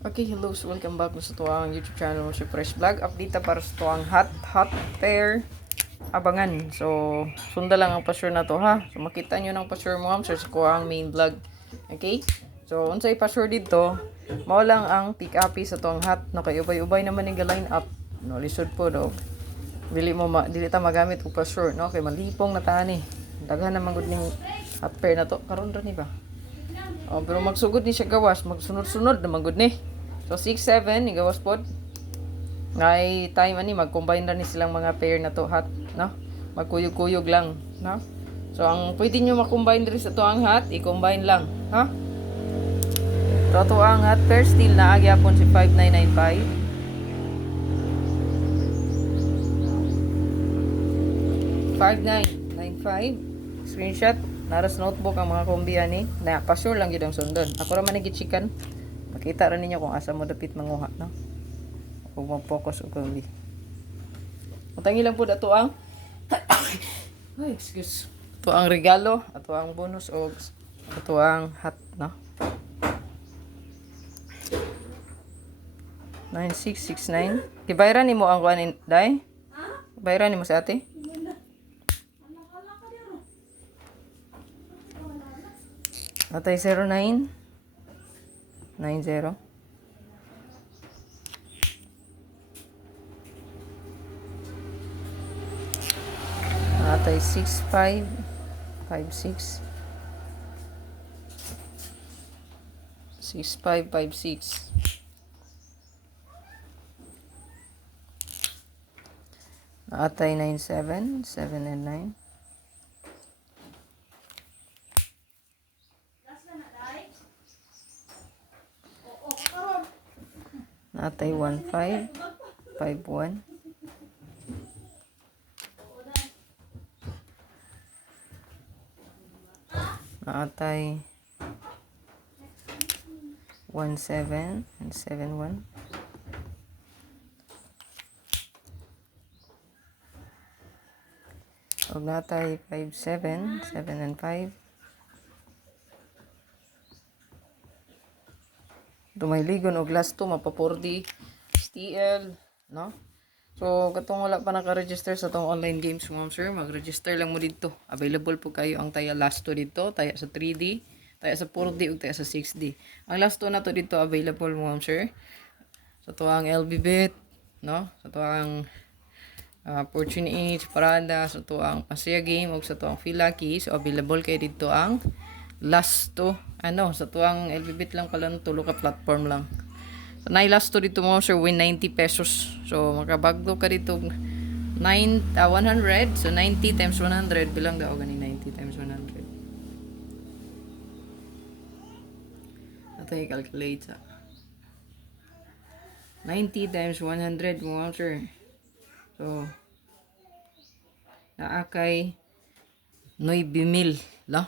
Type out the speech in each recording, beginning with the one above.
Okay, hello, so welcome back sa tuwang YouTube channel mo si Fresh Vlog. Update ta para sa tuwang hot pair abangan. So, sunda lang ang pasure na to ha. So, makita nyo ng pasure mo sir sa kuwang main vlog. Okay? So, unsay pasure dito, mao lang ang pick upi sa tuwang hot. No, kay ubay-ubay naman yung line up. No, lisod po dog. Dili ta magamit og pasure, no? Kay malipong na tani. Daghan naman gud ning hot pair na to. Karon ra ni ba? Oh, pero magsugod ni siya gawas, magsunod-sunod naman gud ni. So 6 7 ni gawas pod. Ngay time ani mag-combine ra ni silang mga pair na to hat, no? Magkuyog-kuyog lang, no? So ang pwede niyo ma-combine diri sa to ang hat, i-combine lang, ha? So to ang hat pair steel na agyapon si 5995. 5995 screenshot naras notebook ang mga kombi ani na pa-sure lang gyud ang sundon. Ako ra man gichikan. Makita ra ninyo kung asa mo dapit manguha, no? Kung mag-focus og kombi. Utangi lang pud ato ang ay, excuse. Ato ang regalo, ato ang bonus og ato ang hat, no? 9669. Kibayran nimo ang kuanin, dai? Kibayran nimo sa ate? Atay 0990. Atay 6556. 6556. Atay 97 7 and 9. Natay 1551. Natay 17 and 71. Og natay 57 7 and 5. Dumayligon og last to mapapurdi STL, no? So katong wala pa naka-register sa tong online games mo sir, mag-register lang mo dito. Available po kayo ang taya last to dito, taya sa 3D, taya sa 4D ug taya sa 6D. Ang last to na to dito available mo sir. Sa tuang LBBet, no? Sa tuang Fortune Age, Parada, sa tuang Pasaya Game ug sa tuang Filaki, so available kay dito ang last to sa tuang LBBit lang pala tulo ka platform lang. So, last to dito mo sir win 90 pesos. So makabagdo ka dito 100. So 90 times 100 bilang daw gani 90 times 100. Ato i-calculate sa 90 times 100 mo sir. So naakay 9,000, no?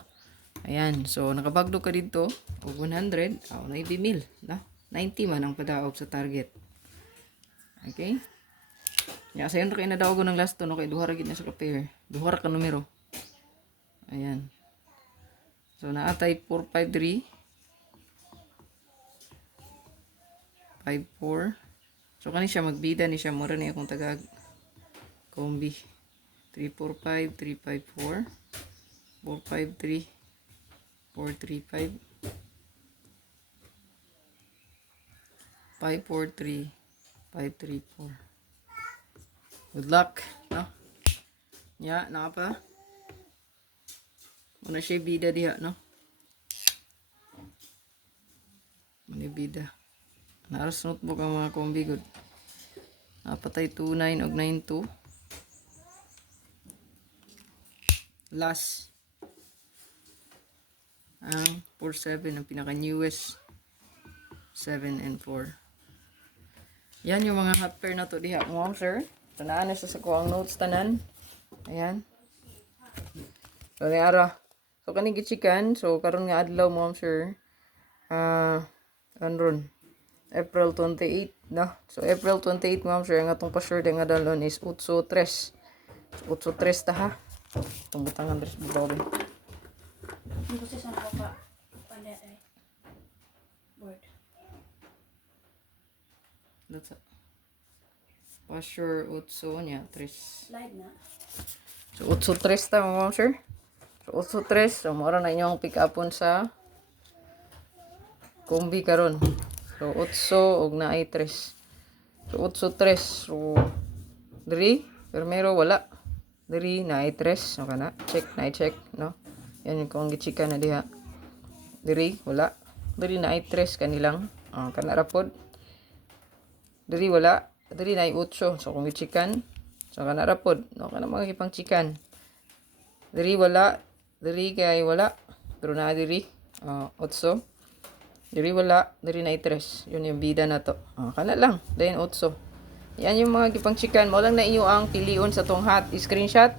Ayan, so nakabagdo ka dito og 100, 9,000, no? 90 man ang padaog sa target. Okay? Ya, sayon ra kay nadaog ng last to no kay duha ra gid na sa pair. Duha ra ka numero. Ayan. So naatay 453 54. So kani siya magbida ni siya mura ni akong tagag kombi. 345 354 453 435 543 534. Good luck, no? Ya, na pa. Muna siya bida diha, no? Muna bida. Naras notebook ang mga kombi good. Napatay 29 og 92. Last ang 47 ang pinaka newest 7 and 4. Yan yung mga hot pair na to diha mo sir. Tanaan na sa ko ang notes tanan. Ayan. So ni ara. So kani gichikan, so karon nga adlaw mo sir. Anron April 28, no? So April 28 mo sir ang atong pa-sure nga dalon is 83. 83 ta ha. Itong butangan dres bugawin. Hindi ko siya sa pa. Pandai ay. Board. That's Pasure utso niya, 3. Slide na. So, utso 3 ta, mga ma'am, sir. So, utso 3. So, mura na inyong pick upon sa kombi karon. So, utso og na ay 3. So, utso 3. So, diri, primero wala. Diri na ay 3. So, kana, check, na ay check, no? Yan yung kung gichika na diha. Diri, wala. Diri na ay 3 kanilang. Kana rapod. Diri wala. Diri na ay 8. So, kung gichikan, so, kana rapod. No, kana mga ipang chikan. Diri wala. Diri kay wala. Pero na diri. 8. Diri wala. Diri na ay 3. Yun yung bida na to. Kana lang. Then 8. Yan yung mga gipang chikan. Mo lang na iyo ang pilion sa tong hot. Screenshot.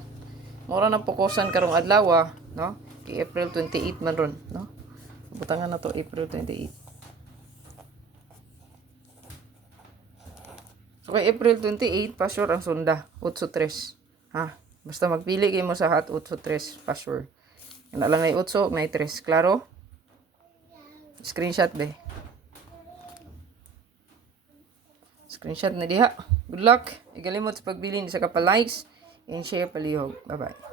Mura na pokusan karong adlaw, no? Kay April 28 man ron, no? Butangan na to April 28. So, kay April 28, pasure ang sunda. 8-3. Ha? Basta magpili kayo mo sa hot 8-3, pasure. Yan na lang na 8, may 3. Klaro? Screenshot be. Screenshot na diha. Good luck. Igalimot sa pagbili sa kapal likes and share palihog. Bye-bye.